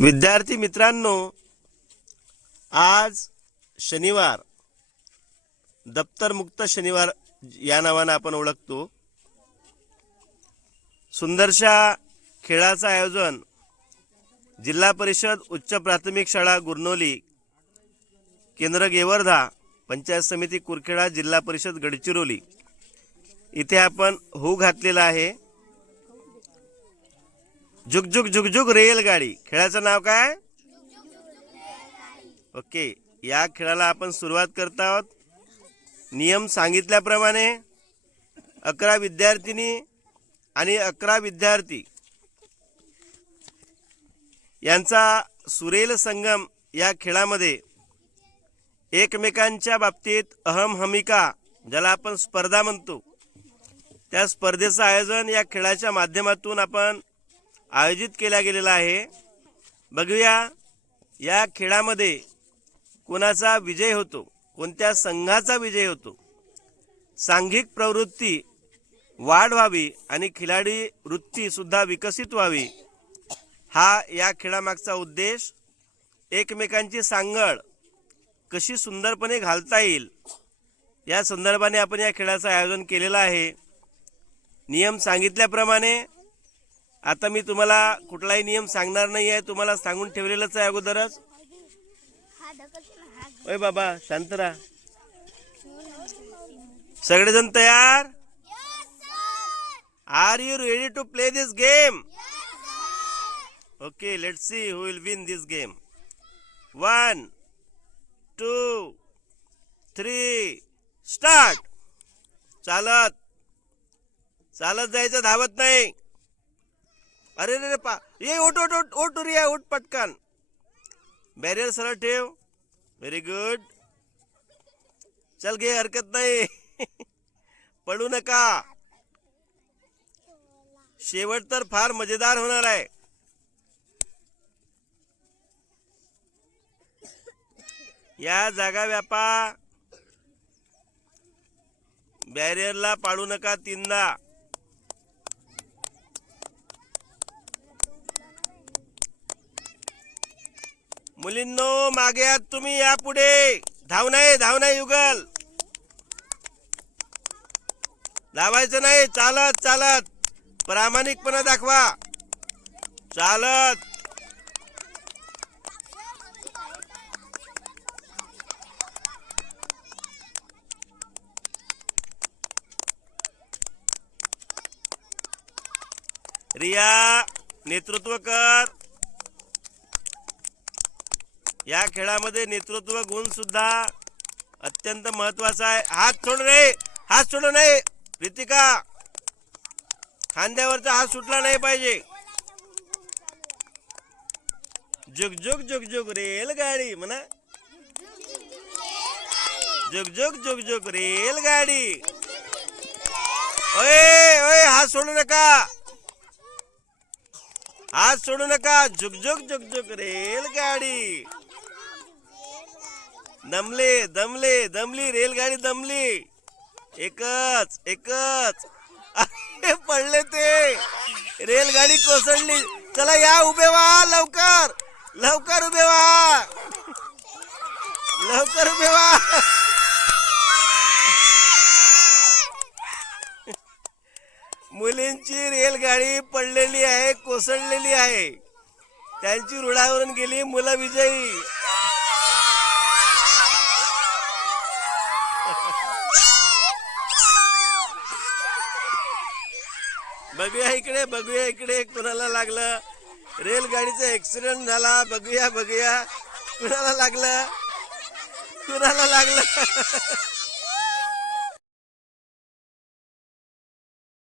विद्यार्थी मित्रांनो, आज शनिवार, दप्तर मुक्त शनिवार या नावाने आपण ओळखतो. सुंदरशा खेळाचं आयोजन जिल्हा परिषद उच्च प्राथमिक शाळा गुरनोली, केंद्र गेवर्धा, पंचायत समिती कुरखेडा, जिल्हा परिषद गडचिरोली इथे आपण होऊ घातलेला आहे. जुग जुग जुग जुग रेलगाडी खेळाचं नाव काय? ओके, या खेळाला आपण सुरुवात करत आहोत. नियम सांगितल्याप्रमाणे 11 विद्यार्थिनी आणि 11 विद्यार्थी यांचा सुरेल संगम या खेळामध्ये एकमेकांच्या बाबतीत अहम हमिका, ज्याला आपण स्पर्धा म्हणतो, त्या स्पर्धेचं आयोजन या खेळाच्या माध्यमातून आपण आयोजित केला गेलेला आहे. बघूया या खेळामध्ये कोणाचा विजय होतो, कोणत्या संघाचा विजय होतो. सांघिक प्रवृत्ती वाढ व्हावी आणि खिलाडी वृत्ती सुद्धा विकसित व्हावी, हा या खेळामागचा उद्देश. एकमेकांची सांगड कशी सुंदरपणे घालता येईल या संदर्भाने आपण या खेळाचं आयोजन केलेलं आहे. नियम सांगितल्याप्रमाणे आता मी तुम्हाला कुठलाही नियम सांगणार नाही आहे, तुम्हाला सांगून ठेवलेलंच आहे अगोदरच. ओय बाबा शांत राहा. सगळेजण तयार? Are you ready to play this game? Okay, let's see who will win this game. 1 2 3 start. चालत चालत जायचं, धावत नाही. अरे रे पा, ये उठ उठ उठ उठ रिया, उठ पटकन. बॅरियर सरळ ठेव. Very good. चल घे, हरकत नाही. पडू नका. शेवट तर फार मजेदार होणार आहे. या जागा व्यापा. बॅरियरला पाडू नका 3दा. मुलींनो मागे आहात तुम्ही, या पुढे. धाव नाही युगल. धावायचं नाही, चालत चालत. प्रामाणिकपणा दाखवा. चालत. रिया नेतृत्व कर. या खेळामध्ये नेतृत्व गुण सुद्धा अत्यंत महत्वाचा आहे. हात सोड रे, हात सोडू नये. रितिका, खांद्यावरचा हात सुटला नाही पाहिजे. जुग जुग जुग जुग रेलगाडी म्हणा. जुग जुग जुग जुग रेलगाडी. ओय ओय, हात सोडू नका, हात सोडू नका. जुग जुग जुग जुग रेलगाडी. दमले दमले दमली रेलगाडी, दमली. एकच एकच. अरे पडले ते, रेलगाडी कोसळली. चला या, उभे व्हा लवकर, लवकर उभे व्हा, लवकर उभे व्हा. मुलींची रेलगाडी पडलेली आहे, कोसळलेली आहे. त्यांची रुळावरून गेली. मुलं विजयी. बघूया इकडे, बघूया इकडे, कुणाला लागलं. रेलगाडीचा ऍक्सिडेंट झाला. बघूया बघूया कुणाला लागलं, कुणाला लागलं.